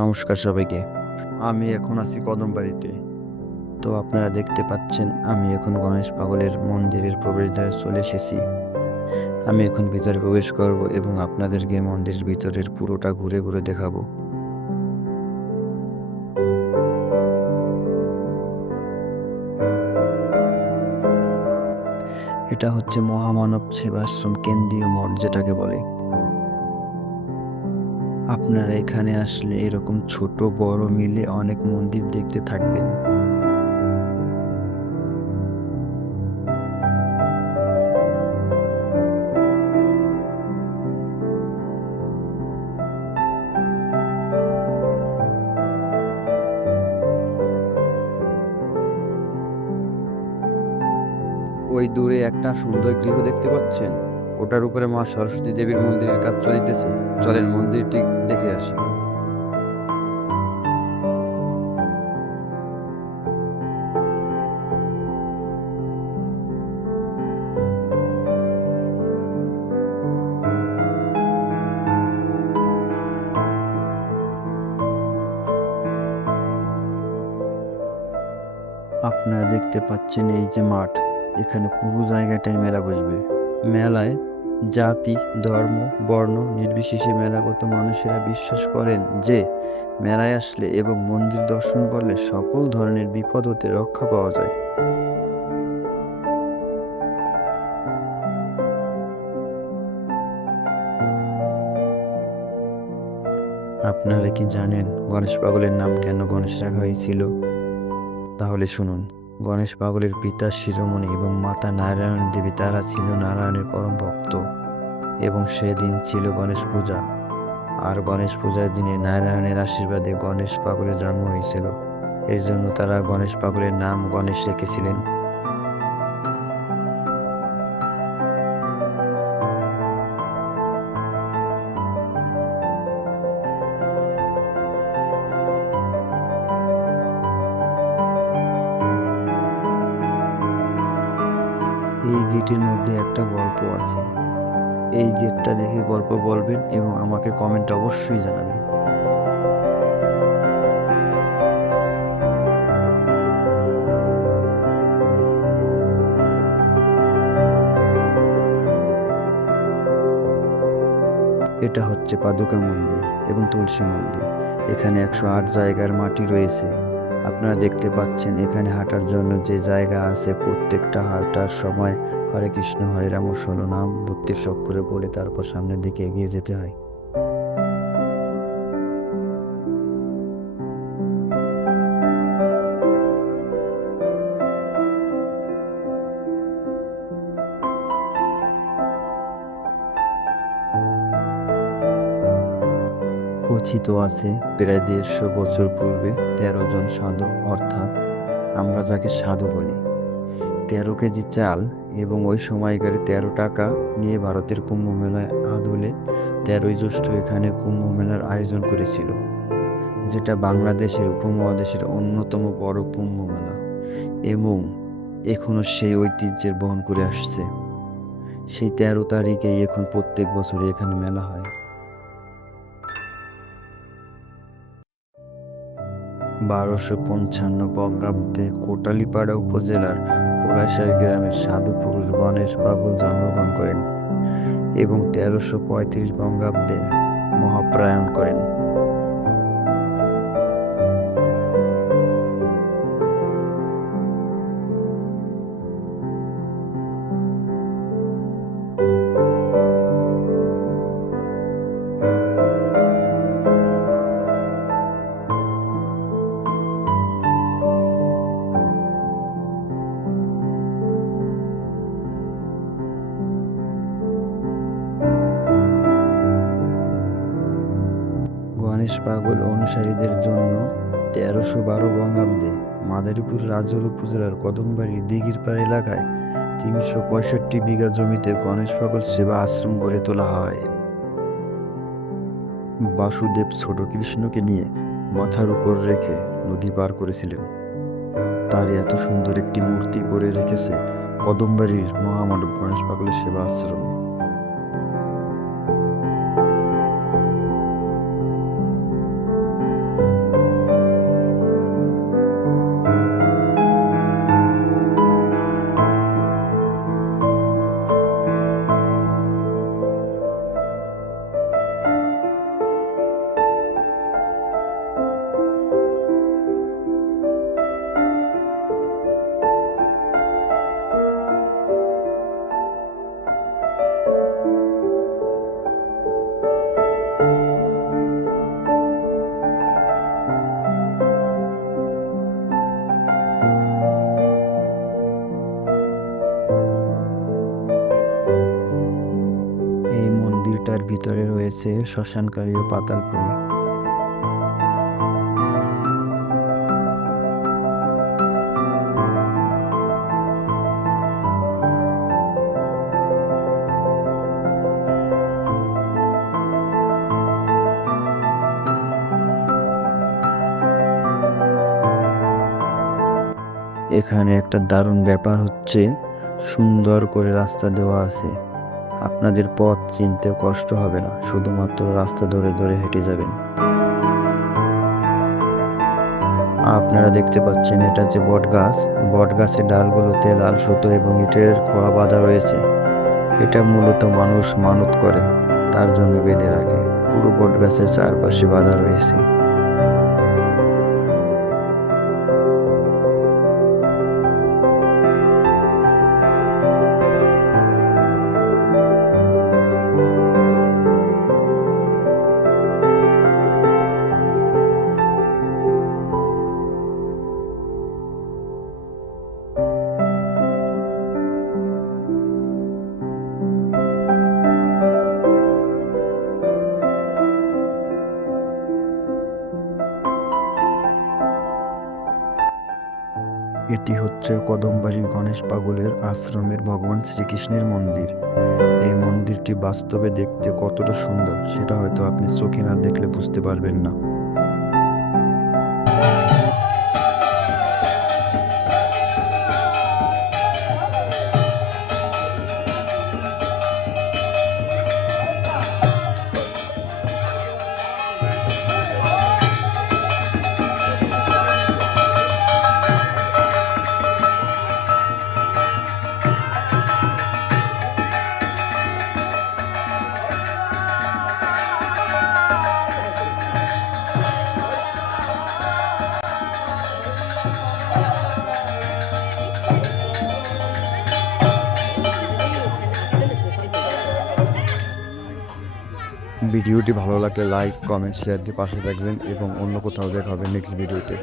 নমস্কার সবাইকে। আমি এখন আছি কদমবাড়িতে। তো আপনারা দেখতে পাচ্ছেন আমি এখন গণেশ পাগলের মন্দিরের প্রবেশদ্বারে চলে এসেছি। আমি এখন ভিতরে প্রবেশ করব এবং আপনাদেরকে মন্দিরের ভিতরের পুরোটা ঘুরে ঘুরে দেখাবো। এটা হচ্ছে মহামানব সেবাশ্রম কেন্দ্রীয় মঠ যেটাকে বলে। আপনারা এখানে আসলে এরকম ছোট, বড় মিলে অনেক মন্দির দেখতে থাকবেন। ওই দূরে একটা সুন্দর গৃহ দেখতে পাচ্ছেন? ওটার উপরে মা সরস্বতী দেবীর মন্দিরের কাজ চলিতেছে। চলেন মন্দিরটি দেখে আসি। আপনারা দেখতে পাচ্ছেন এই যে মাঠ। এখানে পুরো জায়গাটাই মেলা বসবে। মেলায় জাতি, ধর্ম, বর্ণ নির্বিশেষে মেলাগত মানুষেরা বিশ্বাস করেন যে, মেলায় আসলে এবং মন্দির দর্শন করলে সকল ধরনের বিপদ হতে রক্ষা পাওয়া যায়। আপনারা কি জানেন গণেশ পাগলের নাম কেন গণেশ রাখা হয়েছিল? তাহলে শুনুন। গণেশ পাগলের পিতা শিরোমণি এবং মাতা নারায়ণ দেবী তারা ছিল নারায়ণের পরম ভক্ত এবং সেদিন ছিল গণেশ পূজা। আর গণেশ পূজার দিনে নারায়ণের আশীর্বাদে গণেশ পাগলের জন্ম হয়েছিল। এই জন্য তারা গণেশ পাগলের নাম গণেশ রেখেছিলেন। গেটের মধ্যে একটা গল্প আছে। এই গেটটা দেখে গল্প বলবেন এবং আমাকে কমেন্ট অবশ্যই জানাবেন। এটা হচ্ছে পাদুকা মন্দির এবং তুলসী মন্দির। এখানে একশো আট জায়গার মাটি রয়েছে। আপনারা দেখতে পাচ্ছেন এখানে হাঁটার জন্য যে জায়গা আছে প্রত্যেকটা হাঁটার সময় হরে কৃষ্ণ, হরে রাম ষোলো নাম বত্রিশ করে বলে তারপর সামনের দিকে এগিয়ে যেতে হয়। কথিত আছে, প্রায় দেড়শো বছর পূর্বে তেরো জন সাধু অর্থাৎ আমরা যাকে সাধু বলি। তেরো কেজি চাল এবং ওই সময়কার তেরো টাকা নিয়ে ভারতের কুম্ভ মেলায় আদলে তেরোই জ্যৈষ্ঠ এখানে কুম্ভ মেলার আয়োজন করেছিল, যেটা বাংলাদেশের উপমহাদেশের অন্যতম বড় কুম্ভ মেলা এবং এখনও সেই ঐতিহ্যের বহন করে আসছে। সেই তেরো তারিখেই এখন প্রত্যেক বছর এখানে মেলা হয়। বারোশো পঞ্চান্ন বঙ্গাব্দে কোটালিপাড়া উপজেলার পোলাশার গ্রামের সাধু পুরুষ গণেশ বাবু জন্মগ্রহণ করেন এবং তেরোশো পঁয়ত্রিশ বঙ্গাব্দে মহাপ্রায়ণ করেন। পাগল অনুসারীদের জন্য তেরোশো বারো বঙ্গাব্দে মাদারীপুর রাজর উপজেলার কদমবাড়ি দিঘিরপাড় এলাকায় তিনশো পঁয়ষট্টি বিঘা জমিতে গণেশ পাগল সেবা আশ্রম গড়ে তোলা হয়। বাসুদেব ছোট কৃষ্ণকে নিয়ে মাথার উপর রেখে নদী পার করেছিলেন। তার এত সুন্দর একটি মূর্তি করে রেখেছে কদমবাড়ির মহামানব গণেশ পাগলের সেবা আশ্রম। রয়েছে শ্মশানকারী ও পাতালপুরী। এখানে একটা দারুণ ব্যাপার হচ্ছে সুন্দর করে রাস্তা দেওয়া আছে। আপনাদের পথ চিনতে কষ্ট হবে না, শুধুমাত্র রাস্তা ধরে ধরে হেঁটে যাবেন। আপনারা দেখতে পাচ্ছেন এটা যে বট গাছ বট গাছের ডালগুলোতে লাল সুতো এবং ইটের খোয়া বাঁধা রয়েছে। এটা মূলত মানুষ মানত করে, তার জন্য বেঁধে রাখে। পুরো বট গাছের চারপাশে বাঁধা রয়েছে। এটি হচ্ছে কদমবাড়ি গণেশ পাগলের আশ্রমের ভগবান শ্রীকৃষ্ণের মন্দির। এই মন্দিরটি বাস্তবে দেখতে কতটা সুন্দর, সেটা হয়তো আপনি চোখে না দেখলে বুঝতে পারবেন না। ভিডিওটি ভালো লাগলে লাইক কমেন্ট শেয়ার দিয়ে পাশে থাকবেন এবং অন্য কোথাও দেখা হবে নেক্সট ভিডিওতে